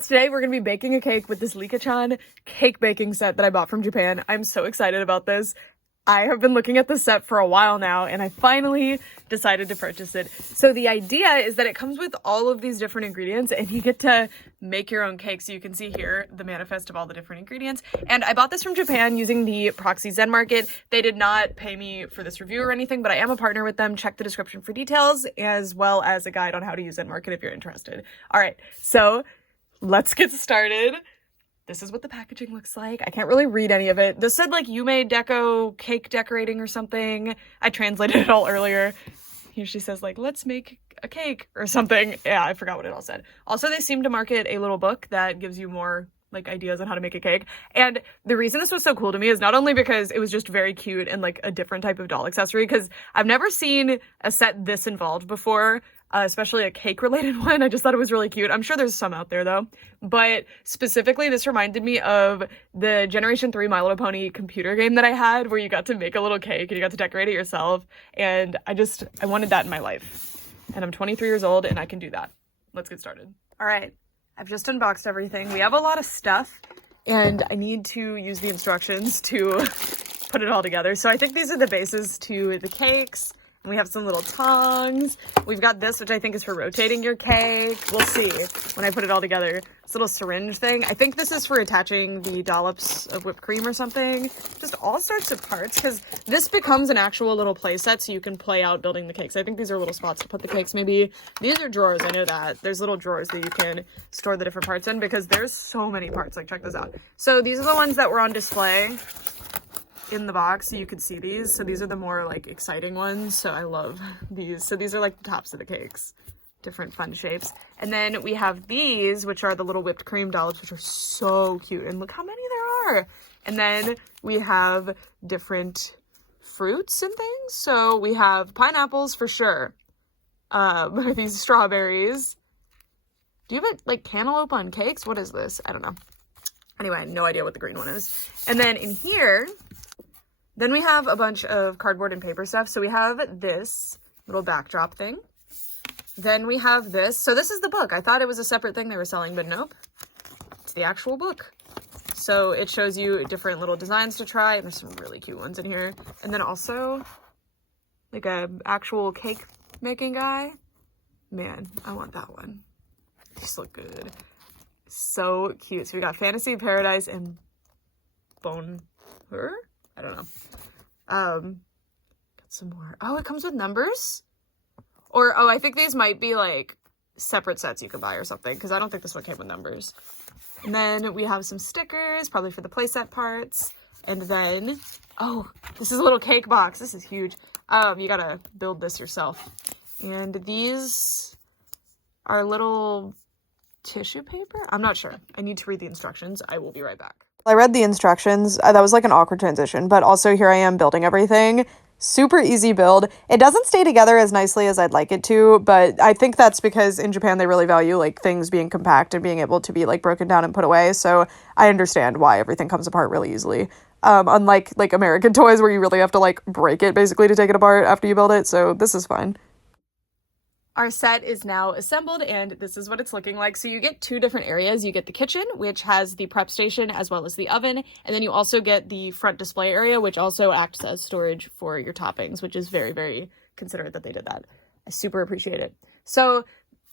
friends, today we're going to be baking a cake with this Licca-Chan cake baking set that I bought from Japan. I'm so excited about this. I have been looking at this set for a while now and I finally decided to purchase it. So the idea is that it comes with all of these different ingredients and you get to make your own cake. So you can see here the manifest of all the different ingredients. And I bought this from Japan using the Proxy Zen Market. They did not pay me for this review or anything, but I am a partner with them. Check the description for details as well as a guide on how to use Zen Market if you're interested. All right, so let's get started. This is what the packaging looks like. I can't really read any of it. This said like Yume Deco cake decorating or something. I translated it all earlier. Here she says like, let's make a cake or something. Yeah, I forgot what it all said. Also, they seem to market a little book that gives you more like ideas on how to make a cake. And the reason this was so cool to me is not only because it was just very cute and like a different type of doll accessory, because I've never seen a set this involved before. Especially a cake related one. I just thought it was really cute. I'm sure there's some out there though. But specifically, this reminded me of the Generation 3 My Little Pony computer game that I had where you got to make a little cake and you got to decorate it yourself. And I wanted that in my life. And I'm 23 years old and I can do that. Let's get started. All right, I've just unboxed everything. We have a lot of stuff and I need to use the instructions to put it all together. So I think these are the bases to the cakes. And we have some little tongs. We've got this, which I think is for rotating your cake. We'll see when I put it all together. This little syringe thing. I think this is for attaching the dollops of whipped cream or something. Just all sorts of parts, because this becomes an actual little play set, so you can play out building the cakes. I think these are little spots to put the cakes, maybe. These are drawers, I know that. There's little drawers that you can store the different parts in, because there's so many parts. Like, check this out. So these are the ones that were on display in the box, so you could see these. So these are the more like exciting ones, so I love these. So these are like the tops of the cakes, different fun shapes. And then we have these, which are the little whipped cream dollops, which are so cute, and look how many there are. And then we have different fruits and things. So we have pineapples for sure, these strawberries. Do you have like cantaloupe on cakes? What is this? I don't know. Anyway, no idea what the green one is. And then in here, then we have a bunch of cardboard and paper stuff. So we have this little backdrop thing. Then we have this. So this is the book. I thought it was a separate thing they were selling, but nope. It's the actual book. So it shows you different little designs to try. And there's some really cute ones in here. And then also like a actual cake making guy. Man, I want that one. These look good. So cute. So we got Fantasy Paradise and Bone Her? I don't know. Got some more. Oh, it comes with numbers? Or, oh, I think these might be like separate sets you could buy or something, because I don't think this one came with numbers. And then we have some stickers, probably for the playset parts. And then, oh, this is a little cake box. This is huge. You gotta build this yourself. And these are little tissue paper? I'm not sure. I need to read the instructions. I will be right back. I read the instructions. That was like an awkward transition, but also here I am building everything. Super easy build. It doesn't stay together as nicely as I'd like it to, but I think that's because in Japan they really value like things being compact and being able to be like broken down and put away. So I understand why everything comes apart really easily. Unlike like American toys where you really have to like break it basically to take it apart after you build it. So this is fine. Our set is now assembled and this is what it's looking like. So you get two different areas. You get the kitchen, which has the prep station as well as the oven. And then you also get the front display area, which also acts as storage for your toppings, which is very, very considerate that they did that. I super appreciate it. So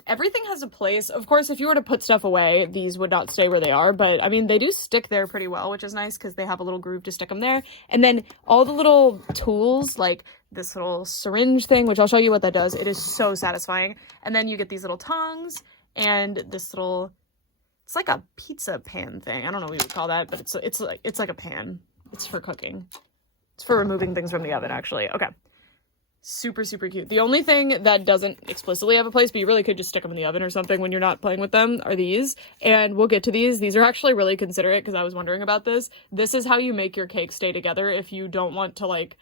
everything has a place. Of course, if you were to put stuff away, these would not stay where they are. But I mean, they do stick there pretty well, which is nice because they have a little groove to stick them there. And then all the little tools, like this little syringe thing, which I'll show you what that does. It is so satisfying. And then you get these little tongs and this little, it's like a pizza pan thing. I don't know what you would call that, but it's like a pan. It's for cooking. It's for removing things from the oven, actually. Okay. Super, super cute. The only thing that doesn't explicitly have a place, but you really could just stick them in the oven or something when you're not playing with them, are these. And we'll get to these. These are actually really considerate because I was wondering about this. This is how you make your cake stay together if you don't want to like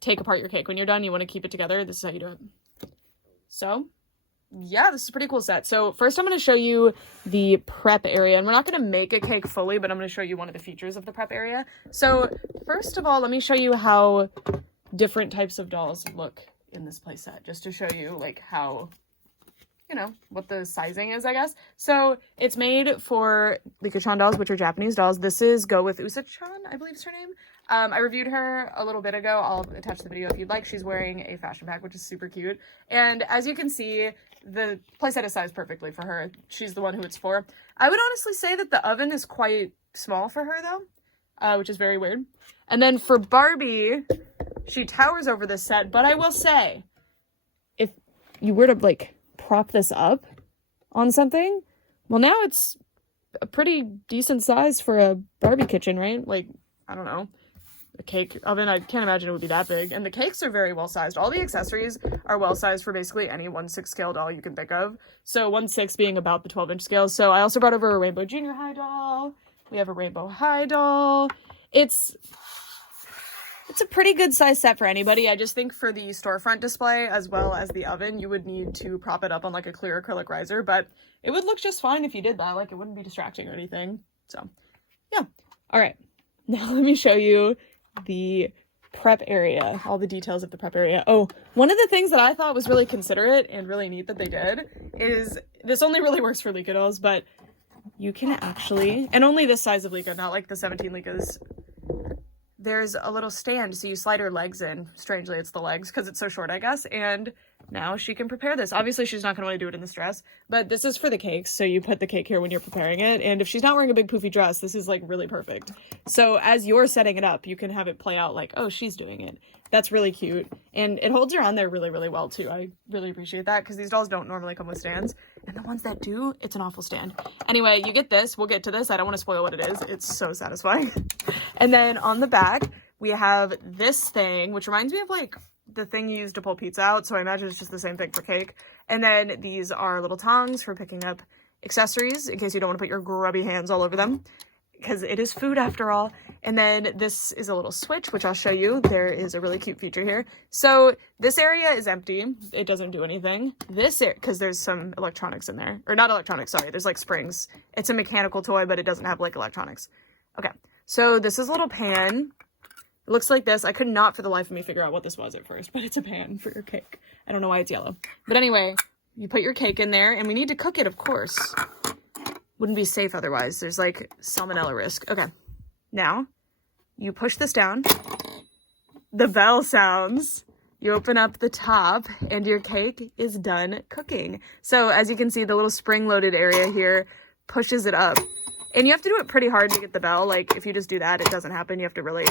take apart your cake when you're done. You want to keep it together. This is how you do it. So yeah, this is a pretty cool set. So first I'm going to show you the prep area, and we're not going to make a cake fully, but I'm going to show you one of the features of the prep area. So first of all, let me show you how different types of dolls look in this playset, just to show you like how you know, what the sizing is, I guess. So it's made for Licca-Chan dolls, which are Japanese dolls. This is Go with Usa-chan, I believe is her name. I reviewed her a little bit ago. I'll attach the video if you'd like. She's wearing a fashion pack, which is super cute. And as you can see, the playset is sized perfectly for her. She's the one who it's for. I would honestly say that the oven is quite small for her though, which is very weird. And then for Barbie, she towers over this set, but I will say, if you were to like prop this up on something, well, now it's a pretty decent size for a Barbie kitchen, right? Like, I don't know, a cake oven, I can't imagine it would be that big. And the cakes are very well sized. All the accessories are well sized for basically any 1/6 scale doll you can think of. So 1/6 being about the 12-inch scale. So I also brought over a Rainbow Junior High doll. We have a Rainbow High doll. It's a pretty good size set for anybody. I just think for the storefront display as well as the oven, you would need to prop it up on like a clear acrylic riser, but it would look just fine if you did that. Like, it wouldn't be distracting or anything. So yeah. All right. Now let me show you the prep area, all the details of the prep area. Oh, one of the things that I thought was really considerate and really neat that they did is, this only really works for Licca dolls, but you can actually, and only this size of Licca, not like the 17 Liccas, there's a little stand, so you slide her legs in. Strangely, it's the legs because it's so short, I guess. And now she can prepare this. Obviously, she's not going to want to do it in this dress, but this is for the cakes. So you put the cake here when you're preparing it. And if she's not wearing a big poofy dress, this is like really perfect. So as you're setting it up, you can have it play out like, oh, she's doing it. That's really cute. And it holds her on there really, really well too. I really appreciate that because these dolls don't normally come with stands. And the ones that do, it's an awful stand. Anyway, you get this. We'll get to this. I don't want to spoil what it is. It's so satisfying. And then on the back, we have this thing, which reminds me of like the thing you use to pull pizza out. So I imagine it's just the same thing for cake. And then these are little tongs for picking up accessories in case you don't want to put your grubby hands all over them, because it is food after all. And then this is a little switch, which I'll show you. There is a really cute feature here. So this area is empty. It doesn't do anything. This, because there's some electronics in there. Or not electronics, sorry. There's like springs. It's a mechanical toy, but it doesn't have like electronics. Okay, so this is a little pan. It looks like this. I could not for the life of me figure out what this was at first, but it's a pan for your cake. I don't know why it's yellow. But anyway, you put your cake in there, and we need to cook it, of course. Wouldn't be safe otherwise. There's like salmonella risk. Okay, now you push this down. The bell sounds. You open up the top, and your cake is done cooking. So as you can see, the little spring-loaded area here pushes it up. And you have to do it pretty hard to get the bell. Like, if you just do that, it doesn't happen. You have to really...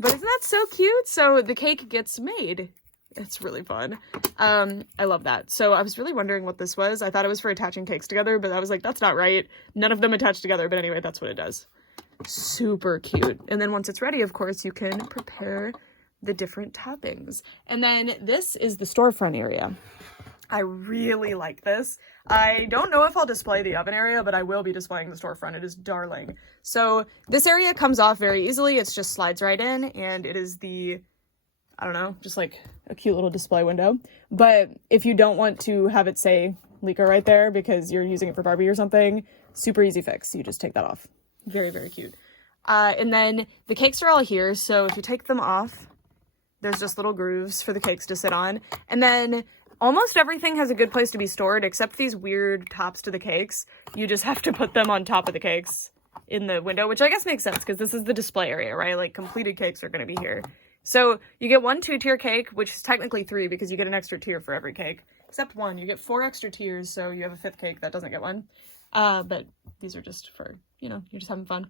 But isn't that so cute? So the cake gets made. It's really fun. I love that. So I was really wondering what this was. I thought it was for attaching cakes together, but I was like, that's not right. None of them attach together. But anyway, that's what it does. Super cute. And then once it's ready, of course, you can prepare the different toppings. And then this is the storefront area. I really like this. I don't know if I'll display the oven area, but I will be displaying the storefront. It is darling. So this area comes off very easily. It just slides right in, and it is the, I don't know, just like a cute little display window. But if you don't want to have it say Licca right there because you're using it for Barbie or something, super easy fix. You just take that off. Very, very cute. And then the cakes are all here. So if you take them off, there's just little grooves for the cakes to sit on. And then almost everything has a good place to be stored except these weird tops to the cakes. You just have to put them on top of the cakes in the window, which I guess makes sense because this is the display area, right? Like completed cakes are going to be here. So you get 1 2-tier cake, which is technically 3 because you get an extra tier for every cake, except 1. You get 4 extra tiers, so you have a 5th cake that doesn't get 1. But these are just for, you know, you're just having fun.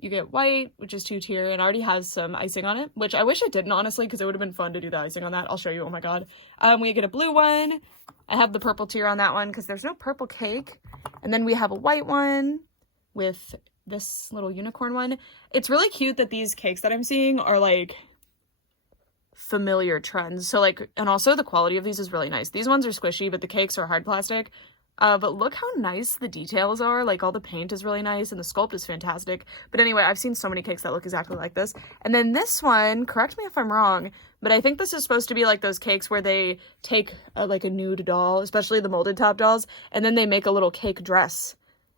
You get white, which is 2-tier, and already has some icing on it, which I wish it didn't, honestly, because it would have been fun to do the icing on that. I'll show you. Oh my god. We get a blue one. I have the purple tier on that one because there's no purple cake. And then we have a white one with this little unicorn one. It's really cute that these cakes that I'm seeing are like familiar trends. So like, and also the quality of these is really nice. These ones are squishy, but the cakes are hard plastic. But look how nice the details are. Like all the paint is really nice and the sculpt is fantastic. But anyway, I've seen so many cakes that look exactly like this. And then this one, correct me if I'm wrong, but I think this is supposed to be like those cakes where they take like a nude doll, especially the molded top dolls, and then they make a little cake dress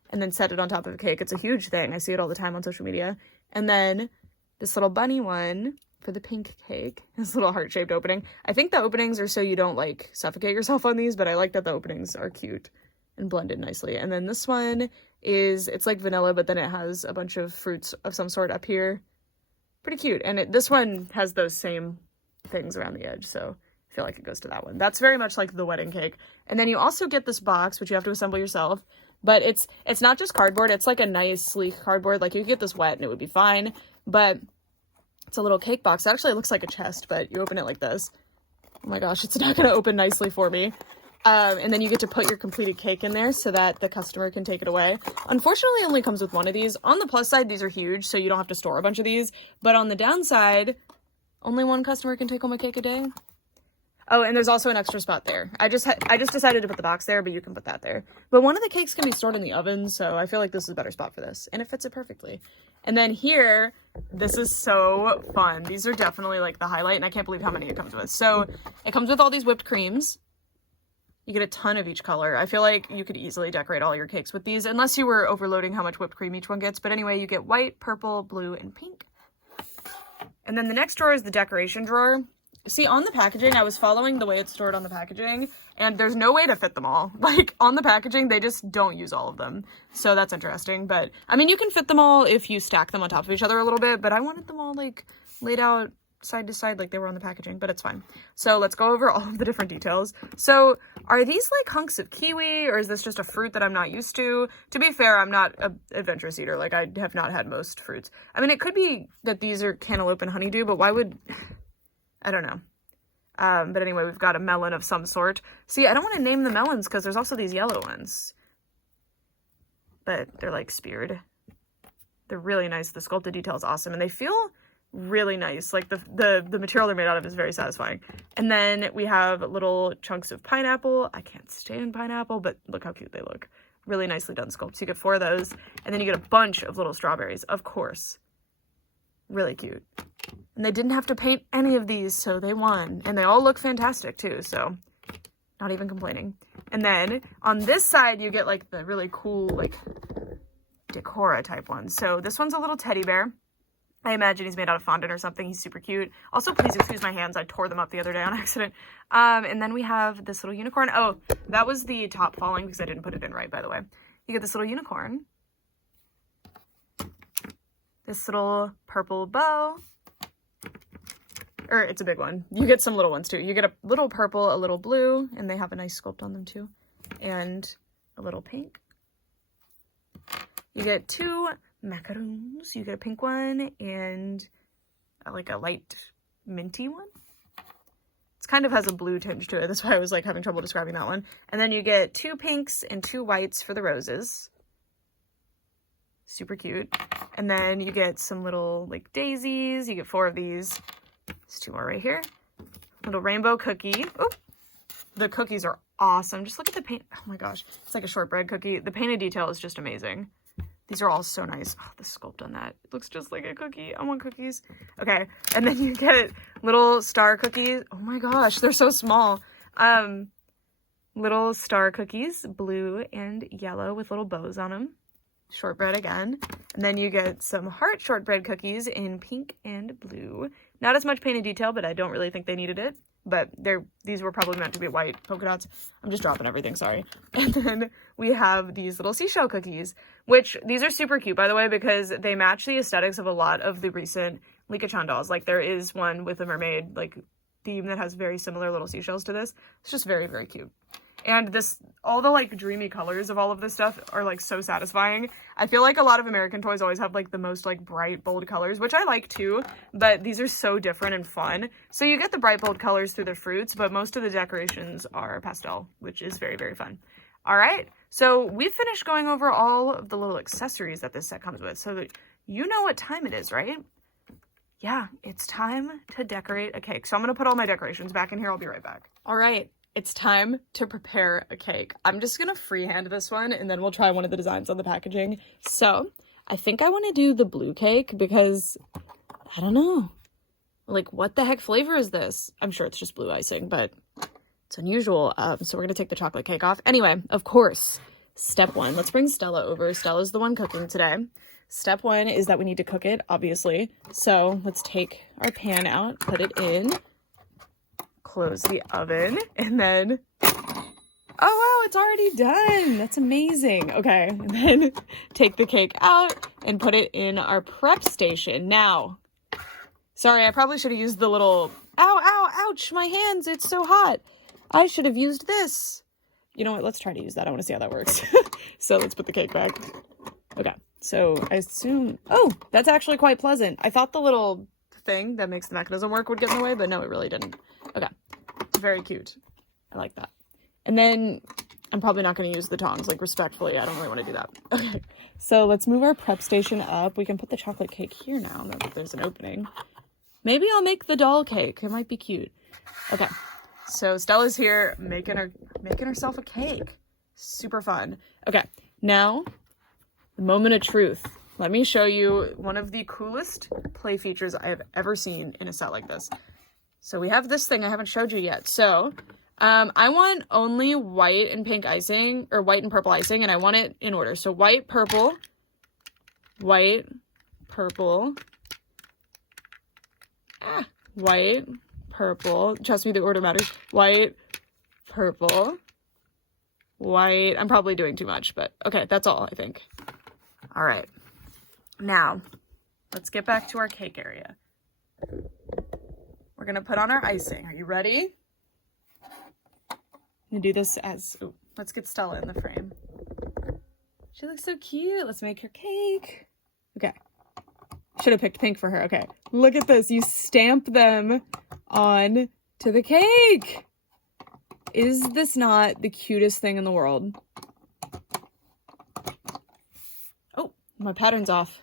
and then set it on top of a cake. It's a huge thing. I see it all the time on social media. And then this little bunny one for the pink cake. This little heart-shaped opening. I think the openings are so you don't like suffocate yourself on these, but I like that the openings are cute and blended nicely. And then this one is, it's like vanilla, but then it has a bunch of fruits of some sort up here. Pretty cute. And this one has those same things around the edge, so I feel like it goes to that one. That's very much like the wedding cake. And then you also get this box, which you have to assemble yourself. But it's not just cardboard. It's like a nice, sleek cardboard. Like, you could get this wet and it would be fine. But it's a little cake box. It actually looks like a chest, but you open it like this. Oh my gosh, it's not going to open nicely for me. And then you get to put your completed cake in there so that the customer can take it away. Unfortunately, it only comes with one of these. On the plus side, these are huge, so you don't have to store a bunch of these. But on the downside, only one customer can take home a cake a day. Oh, and there's also an extra spot there. I just decided to put the box there, but you can put that there. But one of the cakes can be stored in the oven, so I feel like this is a better spot for this. And it fits it perfectly. And then here, this is so fun. These are definitely like the highlight, and I can't believe how many it comes with. So it comes with all these whipped creams. You get a ton of each color. I feel like you could easily decorate all your cakes with these, unless you were overloading how much whipped cream each one gets. But anyway, you get white, purple, blue, and pink. And then the next drawer is the decoration drawer. See, on the packaging, I was following the way it's stored on the packaging, and there's no way to fit them all. Like, on the packaging, they just don't use all of them. So that's interesting. But, I mean, you can fit them all if you stack them on top of each other a little bit, but I wanted them all, like, laid out side to side like they were on the packaging, but it's fine. So let's go over all of the different details. So are these like hunks of kiwi, or is this just a fruit that I'm not used to? To be fair, I'm not an adventurous eater. Like, I have not had most fruits. I mean, it could be that these are cantaloupe and honeydew, but why would... I don't know. But anyway, we've got a melon of some sort. See, I don't want to name the melons because there's also these yellow ones. But they're like speared. They're really nice. The sculpted detail is awesome. And they feel really nice. Like the material they're made out of is very satisfying. And then we have little chunks of pineapple. I can't stand pineapple, but look how cute they look. Really nicely done sculpts. You get 4 of those. And then you get a bunch of little strawberries, of course. Really cute. And they didn't have to paint any of these, so they won. And they all look fantastic too, so not even complaining. And then on this side, you get like the really cool, like decor type ones. So this one's a little teddy bear. I imagine he's made out of fondant or something. He's super cute. Also, please excuse my hands. I tore them up the other day on accident. And then we have this little unicorn. Oh, that was the top falling because I didn't put it in right, by the way. You get this little unicorn. This little purple bow. Or it's a big one. You get some little ones too. You get a little purple, a little blue, and they have a nice sculpt on them too. And a little pink. You get 2 macaroons. You get a pink one and like a light minty one. It kind of has a blue tinge to it. That's why I was like having trouble describing that one. And then you get 2 pinks and 2 whites for the roses. Super cute. And then you get some little like daisies. You get 4 of these. There's 2 more right here. Little rainbow cookie. Oh, the cookies are awesome. Just look at the paint. Oh my gosh. It's like a shortbread cookie. The painted detail is just amazing. These are all so nice. Oh, the sculpt on that. It looks just like a cookie. I want cookies. Okay. And then you get little star cookies. Oh my gosh. They're so small. Little star cookies, blue and yellow with little bows on them. Shortbread again. And then you get some heart shortbread cookies in pink and blue. Not as much painted detail, but I don't really think they needed it. But these were probably meant to be white polka dots. I'm just dropping everything, sorry. And then we have these little seashell cookies, which these are super cute, by the way, because they match the aesthetics of a lot of the recent Licca-Chan dolls. Like, there is one with a mermaid, like, theme that has very similar little seashells to this. It's just very, very cute. And all the like dreamy colors of all of this stuff are like so satisfying. I feel like a lot of American toys always have like the most like bright, bold colors, which I like too, but these are so different and fun. So you get the bright, bold colors through the fruits, but most of the decorations are pastel, which is very, very fun. All right, so we've finished going over all of the little accessories that this set comes with, so that you know what time it is, right? Yeah, it's time to decorate a cake. So I'm gonna put all my decorations back in here. I'll be right back. All right. It's time to prepare a cake. I'm just gonna freehand this one and then we'll try one of the designs on the packaging. So I think I wanna do the blue cake because I don't know, like what the heck flavor is this? I'm sure it's just blue icing, but it's unusual. So we're gonna take the chocolate cake off. Anyway, of course, step 1, let's bring Stella over. Stella's the one cooking today. step one is that we need to cook it, obviously. So let's take our pan out, put it in, close the oven, and then, oh wow, it's already done. That's amazing. Okay, and then take the cake out and put it in our prep station. Now, sorry, I probably should have used the little, ouch, my hands, it's so hot. I should have used this. You know what, let's try to use that. I want to see how that works. So let's put the cake back. Okay, so I assume, oh, that's actually quite pleasant. I thought the little thing that makes the mechanism work would get in the way, but no, it really didn't. Okay, very cute. I like that. And then I'm probably not going to use the tongs, like respectfully, I don't really want to do that. Okay, so let's move our prep station up. We can put the chocolate cake here now that there's an opening. Maybe I'll make the doll cake. It might be cute. Okay. So Stella's here making herself a cake. Super fun. Okay, now the moment of truth. Let me show you one of the coolest play features I have ever seen in a set like this. So we have this thing I haven't showed you yet. So I want only white and pink icing, or white and purple icing, and I want it in order. So white, purple, white, purple, white, purple. Trust me, the order matters. White, purple, white. I'm probably doing too much, but okay, that's all, I think. All right. Now, let's get back to our cake area. We're going to put on our icing. Are you ready? I'm going to do this as... Ooh, let's get Stella in the frame. She looks so cute. Let's make her cake. Okay. Should have picked pink for her. Okay. Look at this. You stamp them on to the cake. Is this not the cutest thing in the world? Oh, my pattern's off.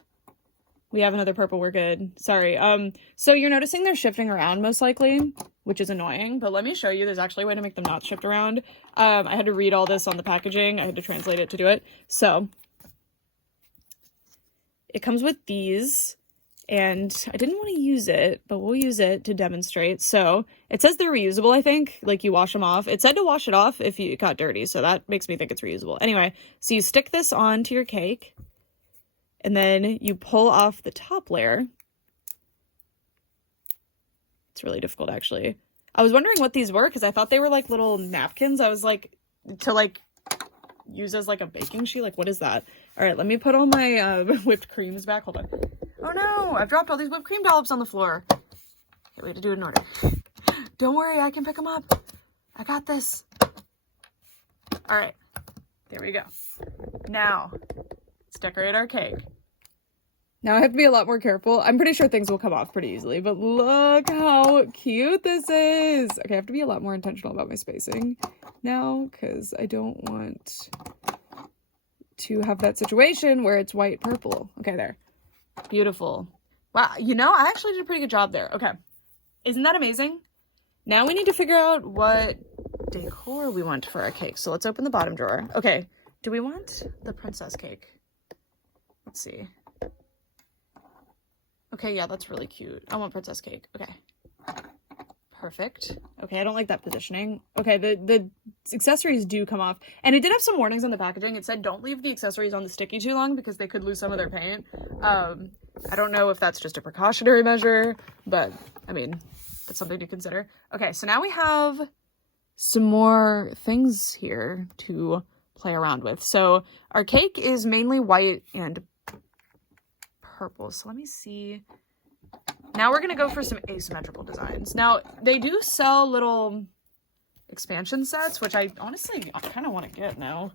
We have another purple. We're good. Sorry. So you're noticing they're shifting around most likely, which is annoying, but let me show you. There's actually a way to make them not shift around. I had to read all this on the packaging. I had to translate it to do it. So it comes with these. And I didn't want to use it, but we'll use it to demonstrate. So it says they're reusable, I think. Like you wash them off. It said to wash it off if it got dirty. So that makes me think it's reusable. Anyway, so you stick this onto your cake. And then you pull off the top layer. It's really difficult, actually. I was wondering what these were because I thought they were like little napkins. I was like, to like use as like a baking sheet. Like, what is that? All right, let me put all my whipped creams back. Hold on. Oh no, I've dropped all these whipped cream dollops on the floor. Okay, we have to do it in order. Don't worry, I can pick them up. I got this. All right, there we go. Now, let's decorate our cake. Now I have to be a lot more careful. I'm pretty sure things will come off pretty easily, but look how cute this is. Okay, I have to be a lot more intentional about my spacing now because I don't want to have that situation where it's white, purple. Okay, there. Beautiful. Wow, you know, I actually did a pretty good job there. Okay, isn't that amazing? Now we need to figure out what decor we want for our cake. So let's open the bottom drawer. Okay, do we want the princess cake? Let's see. Okay, yeah, that's really cute. I want princess cake. Okay. Perfect. Okay, I don't like that positioning. Okay, the accessories do come off. And it did have some warnings on the packaging. It said don't leave the accessories on the sticky too long because they could lose some of their paint. I don't know if that's just a precautionary measure, but I mean, that's something to consider. Okay, so now we have some more things here to play around with. So our cake is mainly white and purple. So let me see. Now we're going to go for some asymmetrical designs. Now, they do sell little expansion sets, which I kind of want to get now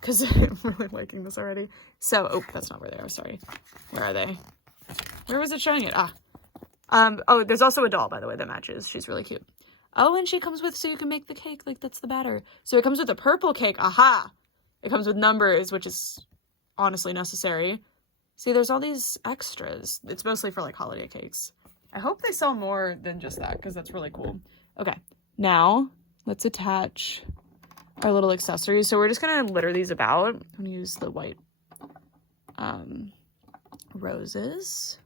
because I'm really liking this already. So, oh, that's not where they are. Sorry. Where are they? Where was it showing it? Oh, there's also a doll, by the way, that matches. She's really cute. Oh, and she comes with, so you can make the cake, like that's the batter. So it comes with a purple cake. Aha! It comes with numbers, which is honestly necessary. See, there's all these extras. It's mostly for like holiday cakes. I hope they sell more than just that because that's really cool. Okay, now let's attach our little accessories. So we're just gonna litter these about. I'm gonna use the white roses.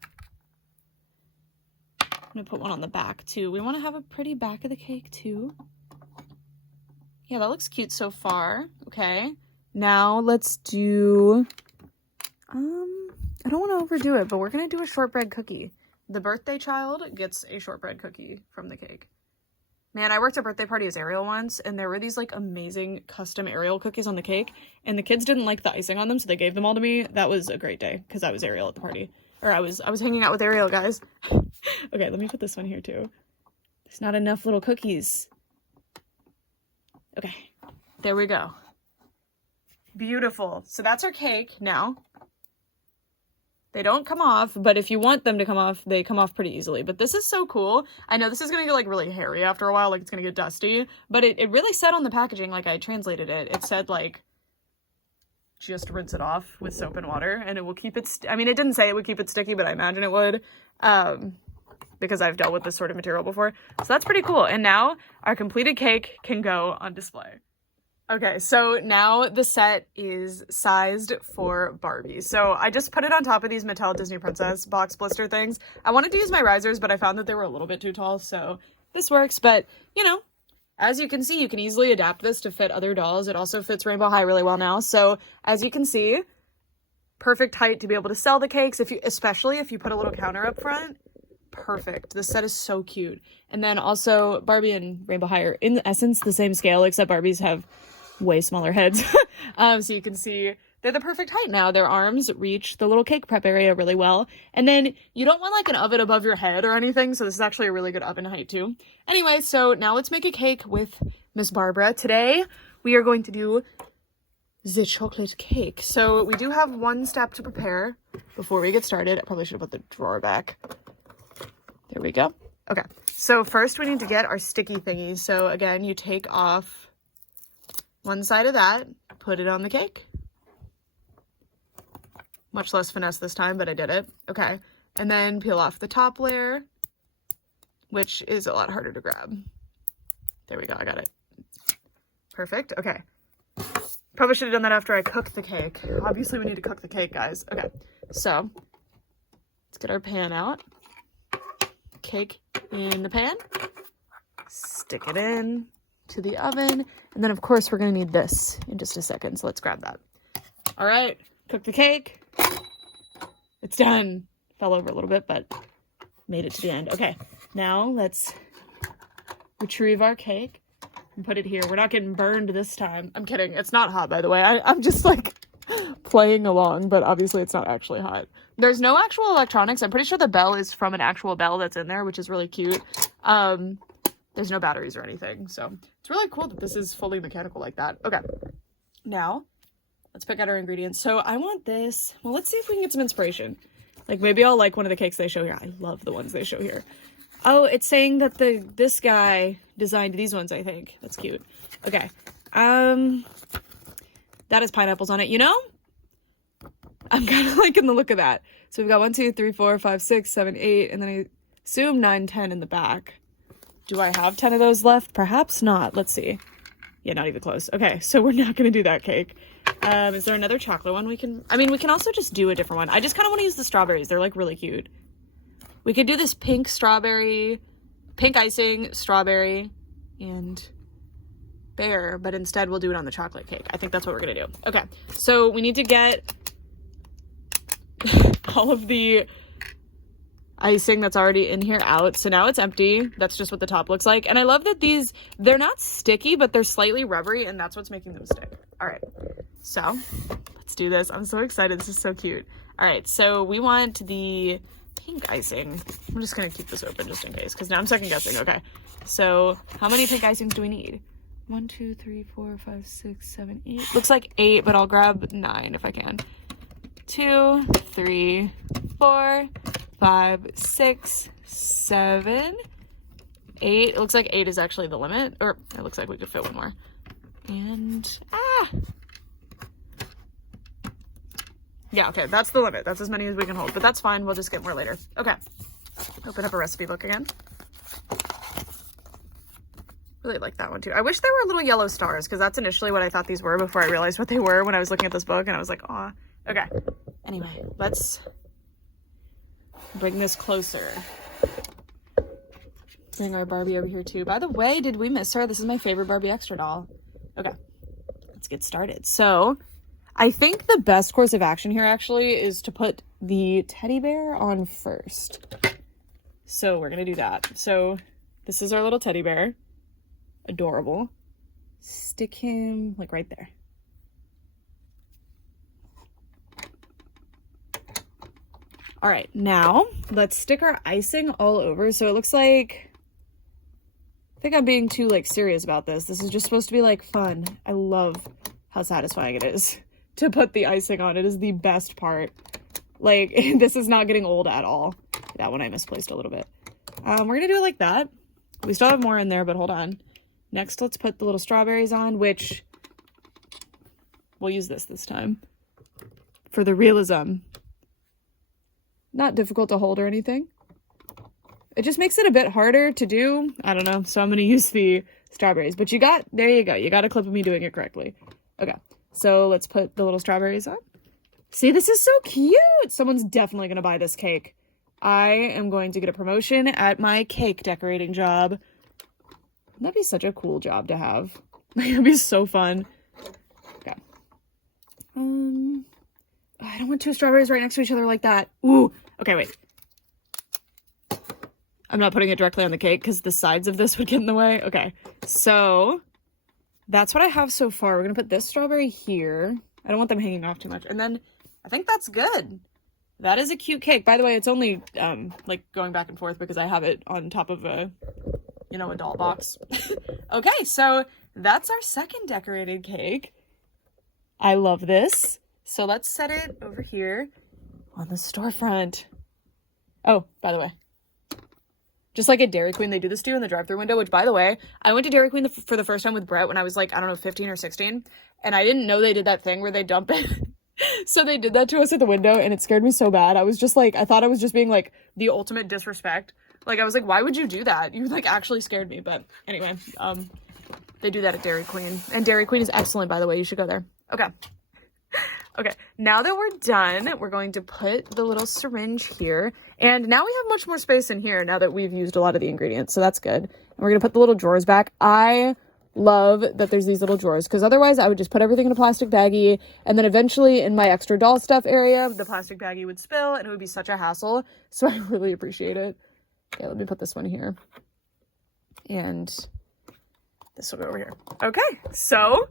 I'm gonna put one on the back too. We want to have a pretty back of the cake too. Yeah, that looks cute so far. Okay, now let's do I don't want to overdo it, but we're going to do a shortbread cookie. The birthday child gets a shortbread cookie from the cake. Man, I worked at a birthday party as Ariel once, and there were these, like, amazing custom Ariel cookies on the cake, and the kids didn't like the icing on them, so they gave them all to me. That was a great day, because I was Ariel at the party. Or I was hanging out with Ariel, guys. Okay, let me put this one here, too. There's not enough little cookies. Okay, there we go. Beautiful. So that's our cake now. They don't come off, but if you want them to come off, they come off pretty easily. But this is so cool. I know this is going to get, like, really hairy after a while, like, it's going to get dusty. But it really said on the packaging, like, I translated it. It said, like, just rinse it off with soap and water, and it will keep it... I mean, it didn't say it would keep it sticky, but I imagine it would. Because I've dealt with this sort of material before. So that's pretty cool. And now our completed cake can go on display. Okay, so now the set is sized for Barbie. So I just put it on top of these Mattel Disney Princess box blister things. I wanted to use my risers, but I found that they were a little bit too tall, so this works. But, you know, as you can see, you can easily adapt this to fit other dolls. It also fits Rainbow High really well now. So as you can see, perfect height to be able to sell the cakes, especially if you put a little counter up front. Perfect. This set is so cute. And then also Barbie and Rainbow High are in essence the same scale, except Barbies have way smaller heads. So you can see they're the perfect height now. Their arms reach the little cake prep area really well. And then you don't want like an oven above your head or anything. So this is actually a really good oven height too. Anyway, so now let's make a cake with Miss Barbara. Today we are going to do the chocolate cake. So we do have one step to prepare before we get started. I probably should have put the drawer back. There we go. Okay. So first we need to get our sticky thingy. So again, you take off one side of that, put it on the cake. Much less finesse this time, but I did it. Okay. And then peel off the top layer, which is a lot harder to grab. There we go. I got it. Perfect. Okay. Probably should have done that after I cooked the cake. Obviously, we need to cook the cake, guys. Okay. So let's get our pan out. Cake in the pan. Stick it in to the oven. And then, of course, we're going to need this in just a second. So let's grab that. All right. Cook the cake. It's done. Fell over a little bit, but made it to the end. Okay. Now let's retrieve our cake and put it here. We're not getting burned this time. I'm kidding. It's not hot, by the way. I'm just like playing along, but obviously it's not actually hot. There's no actual electronics. I'm pretty sure the bell is from an actual bell that's in there, which is really cute. There's no batteries or anything, so it's really cool that this is fully mechanical like that. Okay, now let's pick out our ingredients. So I want this. Well, let's see if we can get some inspiration. Like maybe I'll like one of the cakes they show here. I love the ones they show here. Oh, it's saying that this guy designed these ones, I think. That's cute. Okay. That has pineapples on it. You know, I'm kind of liking the look of that. So we've got 1, 2, 3, 4, 5, 6, 7, 8, and then I assume 9, 10 in the back. Do I have 10 of those left? Perhaps not. Let's see. Yeah, not even close. Okay, so we're not going to do that cake. Is there another chocolate one we can... I mean, we can also just do a different one. I just kind of want to use the strawberries. They're, like, really cute. We could do this pink icing, strawberry, and bear, but instead we'll do it on the chocolate cake. I think that's what we're going to do. Okay, so we need to get all of the icing that's already in here out. So now it's empty. That's just what the top looks like. And I love that they're not sticky, but they're slightly rubbery, and that's what's making them stick. All right, so let's do this. I'm so excited. This is so cute. All right, so we want the pink icing. I'm just gonna keep this open just in case, because now I'm second guessing. Okay, so how many pink icings do we need? 1, 2, 3, 4, 5, 6, 7, 8. Looks like 8, but I'll grab 9 if I can. 2, 3, 4, 5, 6, 7, 8. It looks like 8 is actually the limit, or it looks like we could fit one more. And yeah, okay, that's the limit. That's as many as we can hold, but that's fine. We'll just get more later. Okay, open up a recipe book again. Really like that one too. I wish there were little yellow stars, because that's initially what I thought these were before I realized what they were when I was looking at this book, and I was like, aw. Okay, anyway, let's bring this closer. Bring our Barbie over here too. By the way, did we miss her? This is my favorite Barbie extra doll. Okay, let's get started. So I think the best course of action here actually is to put the teddy bear on first. So we're gonna do that. So this is our little teddy bear. Adorable. Stick him like right there. All right, now let's stick our icing all over. So it looks like, I think I'm being too like serious about this. This is just supposed to be like fun. I love how satisfying it is to put the icing on. It is the best part. Like, this is not getting old at all. That one I misplaced a little bit. We're gonna do it like that. We still have more in there, but hold on. Next, let's put the little strawberries on, which we'll use this time for the realism. Not difficult to hold or anything. It just makes it a bit harder to do. I don't know. So I'm going to use the strawberries. But there you go. You got a clip of me doing it correctly. Okay. So let's put the little strawberries on. See, this is so cute. Someone's definitely going to buy this cake. I am going to get a promotion at my cake decorating job. That'd be such a cool job to have. It'd be so fun. Okay. I don't want two strawberries right next to each other like that. Ooh. Okay, wait. I'm not putting it directly on the cake because the sides of this would get in the way. Okay, so that's what I have so far. We're going to put this strawberry here. I don't want them hanging off too much. And then I think that's good. That is a cute cake. By the way, it's only like going back and forth because I have it on top of a, you know, a doll box. Okay, so that's our second decorated cake. I love this. So let's set it over here on the storefront. Oh, by the way, just like at Dairy Queen, they do this to you in the drive-thru window, which, by the way, I went to Dairy Queen for the first time with Brett when I was like, I don't know, 15 or 16. And I didn't know they did that thing where they dump it. So they did that to us at the window and it scared me so bad. I was just like, I thought I was just being like the ultimate disrespect. Like, I was like, why would you do that? You like actually scared me. But anyway, they do that at Dairy Queen. And Dairy Queen is excellent, by the way. You should go there. Okay. Okay, now that we're done, we're going to put the little syringe here. And now we have much more space in here now that we've used a lot of the ingredients. So that's good. And we're going to put the little drawers back. I love that there's these little drawers because otherwise I would just put everything in a plastic baggie. And then eventually in my extra doll stuff area, the plastic baggie would spill and it would be such a hassle. So I really appreciate it. Okay, let me put this one here. And this will go over here. Okay, so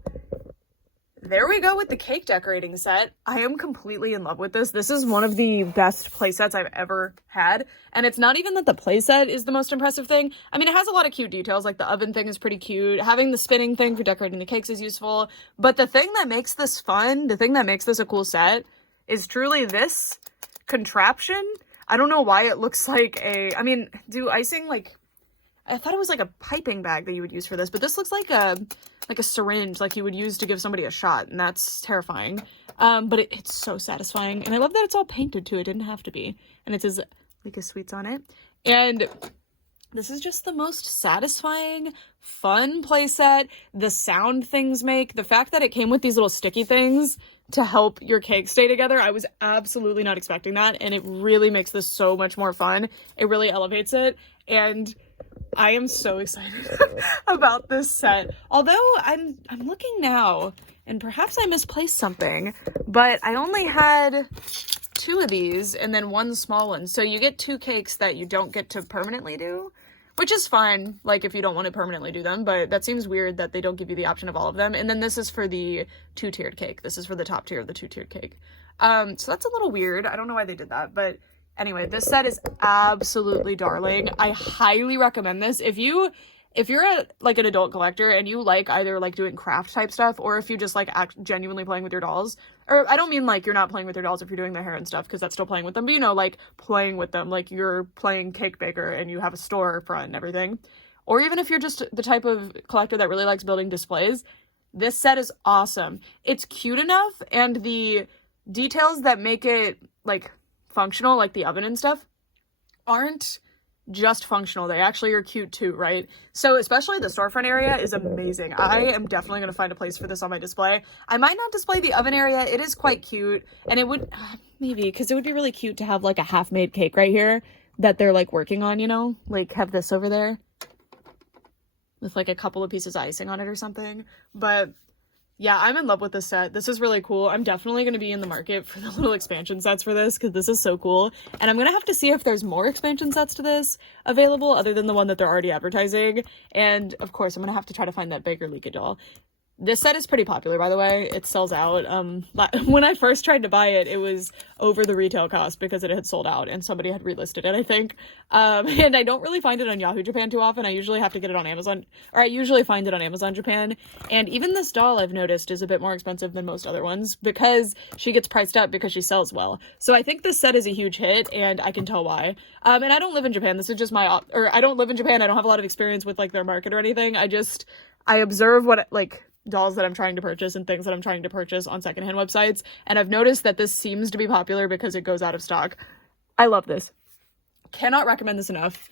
there we go with the cake decorating set. I am completely in love with this. This is one of the best play sets I've ever had. And it's not even that the play set is the most impressive thing. I mean, it has a lot of cute details, like the oven thing is pretty cute. Having the spinning thing for decorating the cakes is useful. But the thing that makes this fun, the thing that makes this a cool set, is truly this contraption. I don't know why it looks like I mean, do icing like, I thought it was like a piping bag that you would use for this, but this looks like a syringe like you would use to give somebody a shot, and that's terrifying. But it's so satisfying, and I love that it's all painted too. It didn't have to be, and it says Licca Sweets on it. And this is just the most satisfying, fun playset. The sound things make, the fact that it came with these little sticky things to help your cake stay together, I was absolutely not expecting that, and it really makes this so much more fun. It really elevates it, and I am so excited about this set. Although I'm looking now, and perhaps I misplaced something, but I only had 2 of these and then 1 small one. So you get 2 cakes that you don't get to permanently do, which is fine, like if you don't want to permanently do them, but that seems weird that they don't give you the option of all of them. And then this is for the 2-tiered cake. This is for the top tier of the 2-tiered cake. So that's a little weird. I don't know why they did that, but anyway, this set is absolutely darling. I highly recommend this. If you're like an adult collector and you like either like doing craft type stuff, or if you just like genuinely playing with your dolls, or I don't mean like you're not playing with your dolls if you're doing their hair and stuff, because that's still playing with them, but you know, like playing with them, like you're playing Cake Baker and you have a storefront and everything, or even if you're just the type of collector that really likes building displays, this set is awesome. It's cute enough, and the details that make it like functional, like the oven and stuff, aren't just functional. They actually are cute too, right? So especially the storefront area is amazing. I am definitely going to find a place for this on my display. I might not display the oven area. It is quite cute, and it would maybe, because it would be really cute to have like a half-made cake right here that they're like working on, you know, like have this over there with like a couple of pieces of icing on it or something. But Yeah, I'm in love with this set. This is really cool. I'm definitely going to be in the market for the little expansion sets for this because this is so cool. And I'm going to have to see if there's more expansion sets to this available other than the one that they're already advertising. And of course, I'm going to have to try to find that Baker Licca doll. This set is pretty popular, by the way. It sells out. When I first tried to buy it, it was over the retail cost because it had sold out and somebody had relisted it, I think. And I don't really find it on Yahoo Japan too often. I usually have to get it on Amazon, or I usually find it on Amazon Japan. And even this doll, I've noticed, is a bit more expensive than most other ones because she gets priced up because she sells well. So I think this set is a huge hit, and I can tell why. And I don't live in Japan. This is just I don't live in Japan. I don't have a lot of experience with, like, their market or anything. I observe what, like, dolls that I'm trying to purchase and things that I'm trying to purchase on secondhand websites, and I've noticed that this seems to be popular because it goes out of stock. I love this. Cannot recommend this enough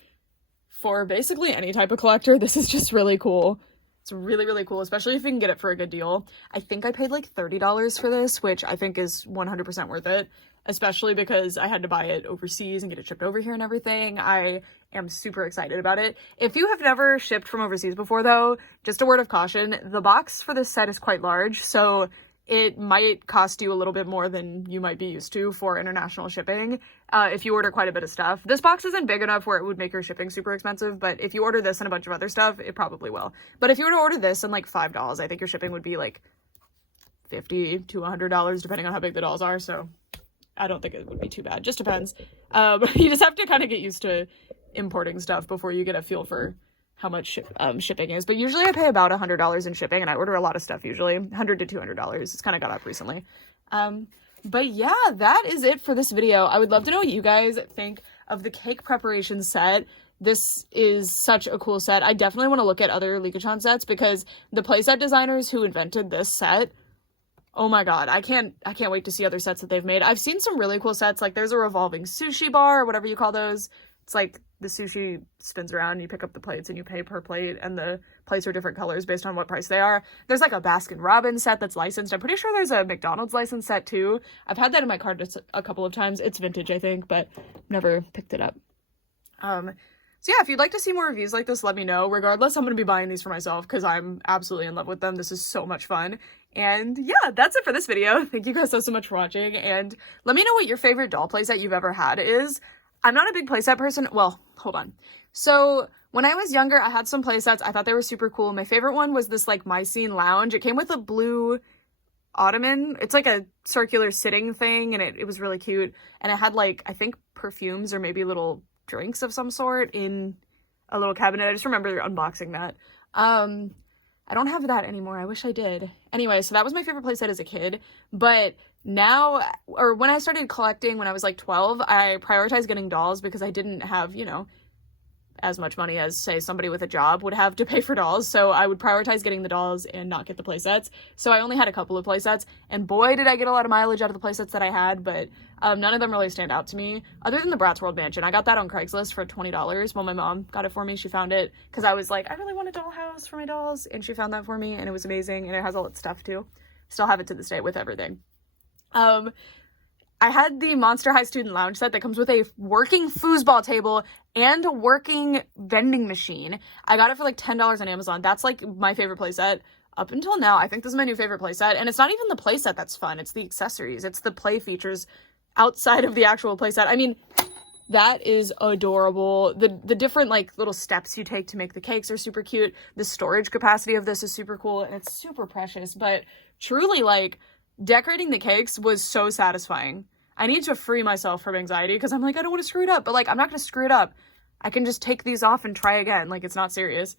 for basically any type of collector. This is just really cool. It's really, really cool, especially if you can get it for a good deal. I think I paid like $30 for this, which I think is 100% worth it, especially because I had to buy it overseas and get it shipped over here and everything. I am super excited about it. If you have never shipped from overseas before, though, just a word of caution, the box for this set is quite large, so it might cost you a little bit more than you might be used to for international shipping if you order quite a bit of stuff. This box isn't big enough where it would make your shipping super expensive, but if you order this and a bunch of other stuff, it probably will. But if you were to order this and like $5, I think your shipping would be like $50 to $100 depending on how big the dolls are, so I don't think it would be too bad. Just depends. You just have to kind of get used to importing stuff before you get a feel for how much shipping is. But usually I pay about $100 in shipping, and I order a lot of stuff usually. $100 to $200. It's kind of got up recently. But yeah, that is it for this video. I would love to know what you guys think of the cake preparation set. This is such a cool set. I definitely want to look at other Licca-Chan sets because the playset designers who invented this set, oh my god, I can't wait to see other sets that they've made. I've seen some really cool sets, like there's a revolving sushi bar or whatever you call those. It's like the sushi spins around, you pick up the plates and you pay per plate, and the plates are different colors based on what price they are. There's like a Baskin-Robbins set that's licensed. I'm pretty sure there's a McDonald's licensed set too. I've had that in my cart a couple of times. It's vintage, I think, but never picked it up. So yeah, if you'd like to see more reviews like this, let me know. Regardless, I'm going to be buying these for myself because I'm absolutely in love with them. This is so much fun. And yeah, that's it for this video. Thank you guys so much for watching, and let me know what your favorite doll playset you've ever had is. I'm not a big playset person. Well, hold on. So when I was younger, I had some playsets. I thought they were super cool. My favorite one was this like Mycene lounge. It came with a blue ottoman. It's like a circular sitting thing, and it was really cute. And it had like, I think perfumes or maybe little drinks of some sort in a little cabinet. I just remember unboxing that. I don't have that anymore. I wish I did. Anyway, so that was my favorite playset as a kid. But now, or when I started collecting when I was like 12, I prioritized getting dolls because I didn't have, you know, as much money as, say, somebody with a job would have to pay for dolls. So I would prioritize getting the dolls and not get the playsets. So I only had a couple of playsets, and boy, did I get a lot of mileage out of the playsets that I had, but none of them really stand out to me, other than the Bratz World Mansion. I got that on Craigslist for $20. Well, my mom got it for me. She found it because I was like, I really want a dollhouse for my dolls, and she found that for me, and it was amazing, and it has all its stuff too. Still have it to this day with everything. I had the Monster High Student Lounge set that comes with a working foosball table and a working vending machine. I got it for like $10 on Amazon. That's like my favorite playset up until now. I think this is my new favorite playset, and it's not even the playset that's fun. It's the accessories. It's the play features outside of the actual playset. I mean, that is adorable. The different like little steps you take to make the cakes are super cute. The storage capacity of this is super cool, and it's super precious, but truly like decorating the cakes was so satisfying. I need to free myself from anxiety because I'm like, I don't want to screw it up, but like, I'm not going to screw it up. I can just take these off and try again. Like, it's not serious.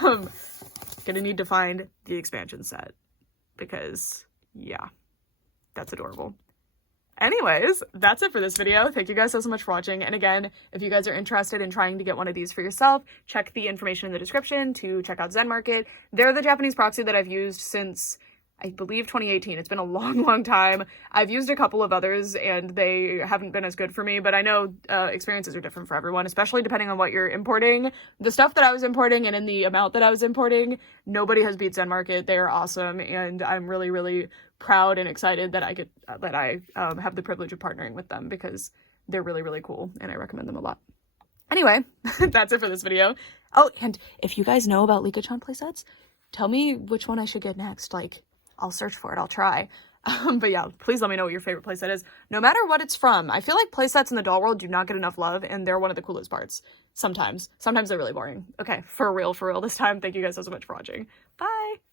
Gonna need to find the expansion set because yeah, that's adorable. Anyways, that's it for this video. Thank you guys so much for watching. And again, if you guys are interested in trying to get one of these for yourself, check the information in the description to check out Zen Market. They're the Japanese proxy that I've used since, I believe, 2018. It's been a long, long time. I've used a couple of others and they haven't been as good for me, but I know experiences are different for everyone, especially depending on what you're importing. The stuff that I was importing and in the amount that I was importing, nobody has beat Zen Market. They are awesome, and I'm really, really proud and excited that I have the privilege of partnering with them because they're really, really cool and I recommend them a lot. Anyway, that's it for this video. Oh, and if you guys know about Licca-Chan playsets, tell me which one I should get next. Like, I'll search for it. I'll try. But yeah, please let me know what your favorite playset is, no matter what it's from. I feel like playsets in the doll world do not get enough love, and they're one of the coolest parts. Sometimes they're really boring. Okay, for real this time. Thank you guys so much for watching. Bye!